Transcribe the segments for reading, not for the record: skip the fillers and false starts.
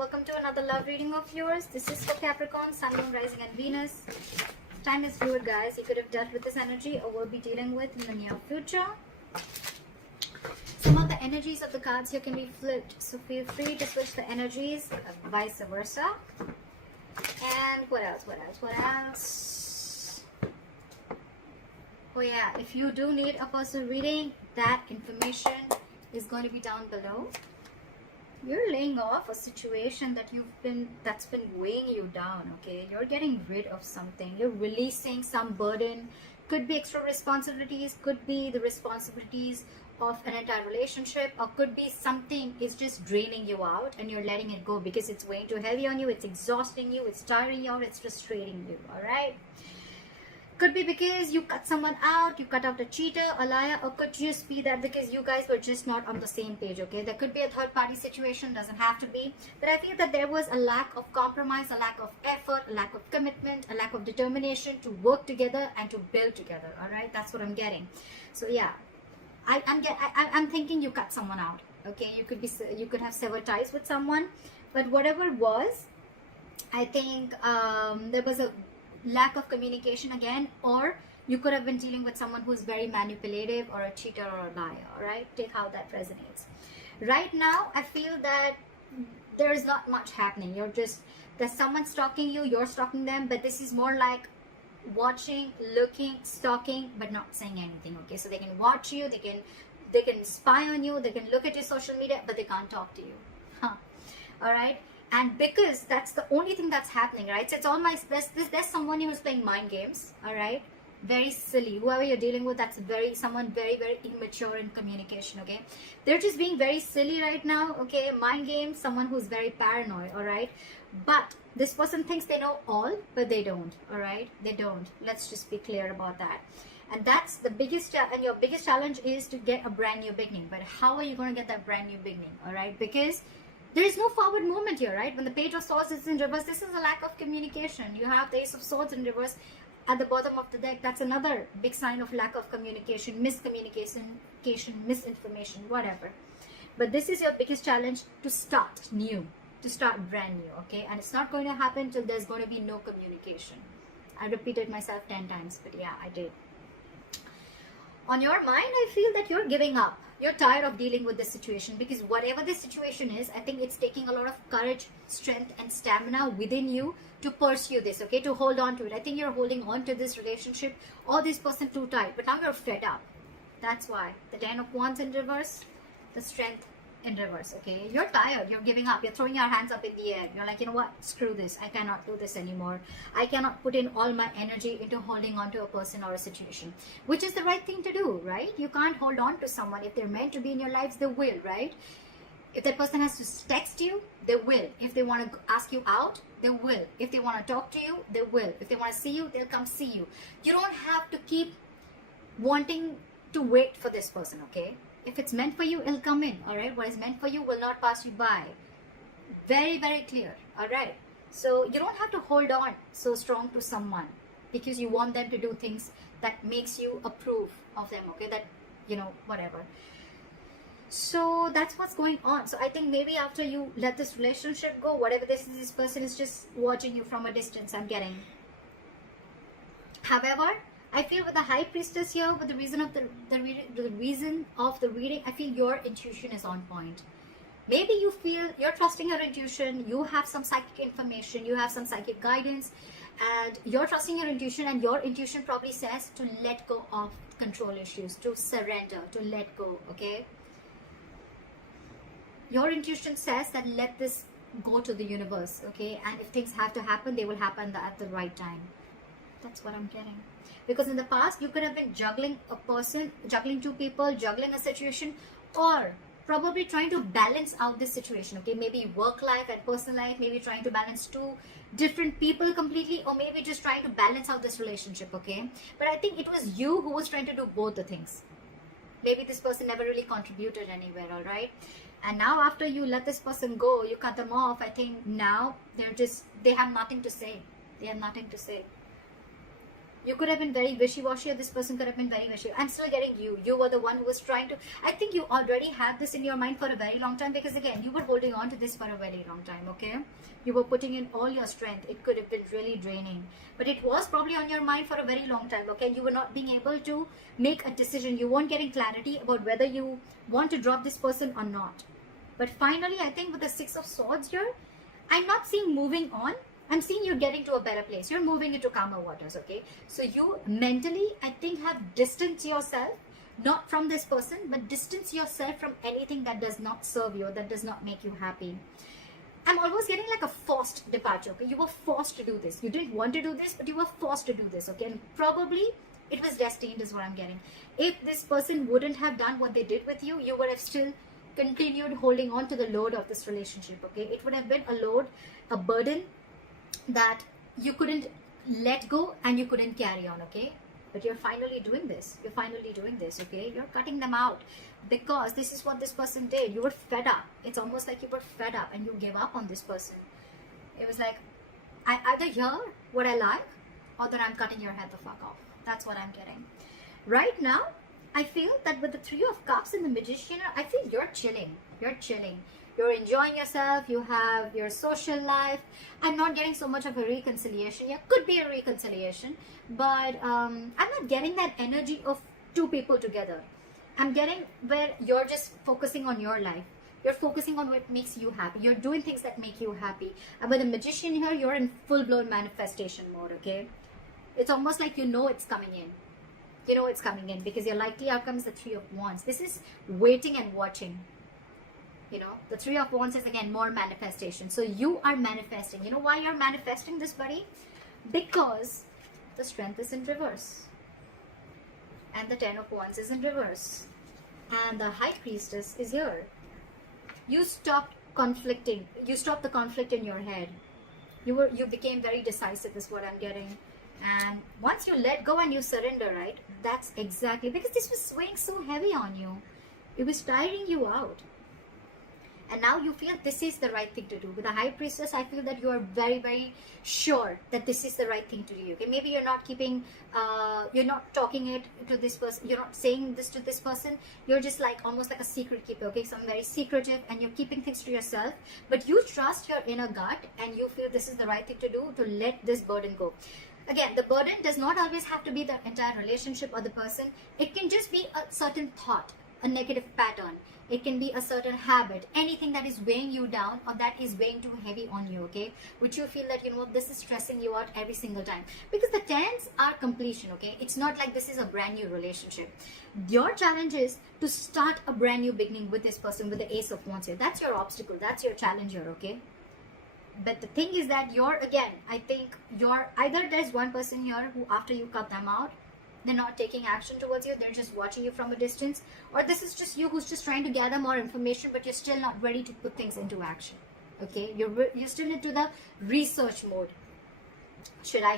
Welcome to another love reading of yours. This is for Capricorn, Sun, Moon, Rising and Venus. Time is fluid, guys. You could have dealt with this energy or will be dealing with in the near future. Some of the energies of the cards here can be flipped, so feel free to switch the energies, vice versa. And what else? Oh yeah, if you do need a personal reading, that information is going to be down below. You're laying off a situation that's been weighing you down, okay? You're getting rid of something. You're releasing some burden. Could be extra responsibilities, could be the responsibilities of an entire relationship, or could be something is just draining you out and you're letting it go because it's weighing too heavy on you, it's exhausting you, it's tiring you out, it's frustrating you, all right? Could be because you cut someone out, you cut out a cheater, a liar, or could just be that because you guys were just not on the same page, okay? There could be a third party situation, doesn't have to be. But I feel that there was a lack of compromise, a lack of effort, a lack of commitment, a lack of determination to work together and to build together, all right? That's what I'm getting. So yeah, I'm thinking you cut someone out, okay? You could have severed ties with someone, but whatever it was, I think there was a lack of communication again, or you could have been dealing with someone who's very manipulative or a cheater or a liar, all right? Take how that resonates. Right now, I feel that there's not much happening. There's someone stalking you, you're stalking them, but this is more like watching, looking, stalking, but not saying anything, okay? So they can watch you, they can spy on you, they can look at your social media, but they can't talk to you, all right? And because that's the only thing that's happening, right? So it's all there's someone who's playing mind games, all right? Very silly. Whoever you're dealing with, that's someone very, very immature in communication, okay? They're just being very silly right now, okay? Mind games, someone who's very paranoid, all right? But this person thinks they know all, but they don't, all right? They don't. Let's just be clear about that. And that's the biggest, and your biggest challenge is to get a brand new beginning. But how are you going to get that brand new beginning, all right? Because there is no forward movement here, right? When the Page of Swords is in reverse, this is a lack of communication. You have the Ace of Swords in reverse at the bottom of the deck. That's another big sign of lack of communication, miscommunication, misinformation, whatever. But this is your biggest challenge, to start new, to start brand new, okay? And it's not going to happen till there's going to be no communication. I repeated myself 10 times, but yeah, I did. On your mind, I feel that you're giving up. You're tired of dealing with this situation, because whatever this situation is, I think it's taking a lot of courage, strength and stamina within you to pursue this, okay, to hold on to it. I think you're holding on to this relationship or this person too tight, but now you're fed up. That's why. The 10 of Wands in reverse, the Strength in reverse, okay? You're tired, you're giving up, you're throwing your hands up in the air. You're like, you know what, screw this, I cannot do this anymore. I cannot put in all my energy into holding on to a person or a situation, which is the right thing to do, right? You can't hold on to someone. If they're meant to be in your lives, they will, right? If that person has to text you, they will. If they want to ask you out, they will. If they want to talk to you, they will. If they want to see you, they'll come see you. You don't have to keep wanting to wait for this person, okay? If it's meant for you, it'll come in, all right? What is meant for you will not pass you by. Very, very clear, all right? So you don't have to hold on so strong to someone because you want them to do things that makes you approve of them, okay? That, you know, whatever. So that's what's going on. So I think maybe after you let this relationship go, whatever this person is just watching you from a distance, I'm getting. However, I feel with the High Priestess here, with the reason of the reading, I feel your intuition is on point. Maybe you feel you're trusting your intuition, you have some psychic information, you have some psychic guidance, and you're trusting your intuition, and your intuition probably says to let go of control issues, to surrender, to let go, okay? Your intuition says that let this go to the universe, okay? And if things have to happen, they will happen at the right time. That's what I'm getting. Because in the past, you could have been juggling a person, juggling two people, juggling a situation, or probably trying to balance out this situation, okay? Maybe work life and personal life, maybe trying to balance two different people completely, or maybe just trying to balance out this relationship, okay? But I think it was you who was trying to do both the things. Maybe this person never really contributed anywhere, all right? And now after you let this person go, you cut them off, I think now they have nothing to say. They have nothing to say. You could have been very wishy-washy, or this person could have been very wishy. I'm still getting you. You were the one who was trying to... I think you already had this in your mind for a very long time, because again, you were holding on to this for a very long time, okay? You were putting in all your strength. It could have been really draining. But it was probably on your mind for a very long time, okay? You were not being able to make a decision. You weren't getting clarity about whether you want to drop this person or not. But finally, I think with the Six of Swords here, I'm not seeing moving on. I'm seeing you getting to a better place. You're moving into calmer waters, okay? So you mentally, I think, have distanced yourself, not from this person, but distance yourself from anything that does not serve you, that does not make you happy. I'm almost getting like a forced departure, okay? You were forced to do this. You didn't want to do this, but you were forced to do this, okay? And probably it was destined is what I'm getting. If this person wouldn't have done what they did with you, you would have still continued holding on to the load of this relationship, okay? It would have been a load, a burden that you couldn't let go and you couldn't carry on, okay? But you're finally doing this. You're finally doing this, okay? You're cutting them out because this is what this person did. You were fed up. It's almost like you were fed up and you gave up on this person. It was like, I either hear what I like or that I'm cutting your head the fuck off. That's what I'm getting. Right now, I feel that with the Three of Cups and the Magician, I feel you're chilling. You're chilling. You're enjoying yourself. You have your social life. I'm not getting so much of a reconciliation. Yeah, could be a reconciliation, but I'm not getting that energy of two people together. I'm getting where you're just focusing on your life. You're focusing on what makes you happy. You're doing things that make you happy. And with the Magician here, you're in full-blown manifestation mode, okay? It's almost like you know it's coming in. You know it's coming in because your likely outcome is the Three of Wands. This is waiting and watching. You know, the Three of Wands is again more manifestation. So you are manifesting. You know why you're manifesting this, buddy? Because the Strength is in reverse. And the Ten of Wands is in reverse. And the High Priestess is here. You stopped conflicting. You stopped the conflict in your head. You became very decisive is what I'm getting. And once you let go and you surrender, right? That's exactly, because this was weighing so heavy on you. It was tiring you out. And now you feel this is the right thing to do. With the High Priestess, I feel that you are very, very sure that this is the right thing to do. Okay, maybe you're not keeping, you're not talking it to this person. You're not saying this to this person. You're just like almost like a secret keeper. Okay, so I'm very secretive and you're keeping things to yourself. But you trust your inner gut and you feel this is the right thing to do to let this burden go. Again, the burden does not always have to be the entire relationship or the person. It can just be a certain thought, a negative pattern. It can be a certain habit, anything that is weighing you down or that is weighing too heavy on you, okay? Which you feel that, you know, this is stressing you out every single time. Because the tens are completion, okay? It's not like this is a brand new relationship. Your challenge is to start a brand new beginning with this person, with the Ace of Wands here. That's your obstacle. That's your challenge here, okay? But the thing is that I think either there's one person here who after you cut them out, they're not taking action towards you, they're just watching you from a distance, or this is just you who's just trying to gather more information, but you're still not ready to put things into action, okay? You're still into the research mode. Should I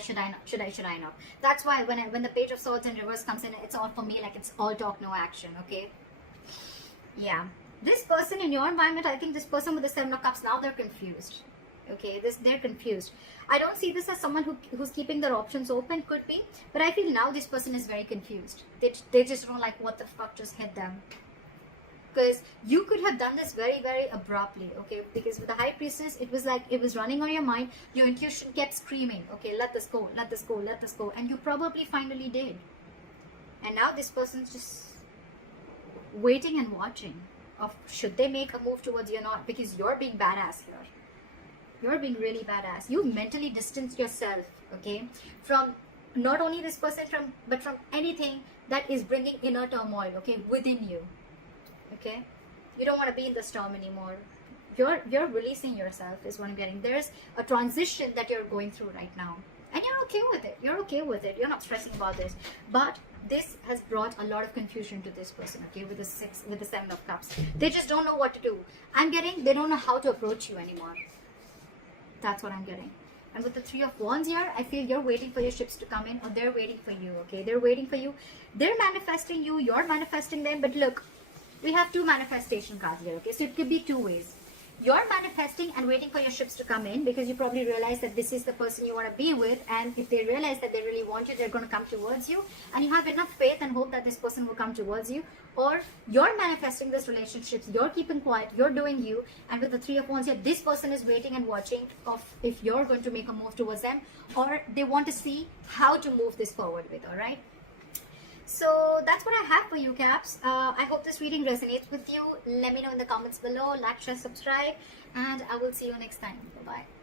not? That's why when the Page of Swords in reverse comes in, it's all for me like it's all talk, no action, okay? Yeah. This person in your environment, I think this person with the Seven of Cups, now they're confused. Okay, they're confused. I don't see this as someone who's keeping their options open, could be, but I feel now this person is very confused. They just don't like what the fuck just hit them. Because you could have done this very, very abruptly, okay? Because with the High Priestess, it was like it was running on your mind. Your intuition kept screaming, okay, let this go, let this go, let this go. And you probably finally did. And now this person's just waiting and watching of should they make a move towards you or not, because you're being badass here. You're being really badass. You mentally distance yourself, okay, from not only this person, but from anything that is bringing inner turmoil, okay, within you, okay. You don't want to be in the storm anymore. You're releasing yourself is what I'm getting. There's a transition that you're going through right now, and you're okay with it. You're okay with it. You're not stressing about this. But this has brought a lot of confusion to this person, okay, with the Seven of Cups. They just don't know what to do. I'm getting they don't know how to approach you anymore. That's what I'm getting. And with the Three of Wands here, I feel you're waiting for your ships to come in, or they're waiting for you, okay? They're waiting for you. They're manifesting you. You're manifesting them. But look, we have two manifestation cards here, okay? So it could be two ways. you're manifesting and waiting for your ships to come in, because you probably realize that this is the person you want to be with, and if they realize that they really want you, they're going to come towards you, and you have enough faith and hope that this person will come towards you. Or you're manifesting this relationship, you're keeping quiet, you're doing you, and with the Three of Wands here, this person is waiting and watching of if you're going to make a move towards them, or they want to see how to move this forward with. All right, so that's what I have for you, Caps. I hope this reading resonates with you. Let me know in the comments below. Like, share, subscribe, and I will see you next time. Bye bye.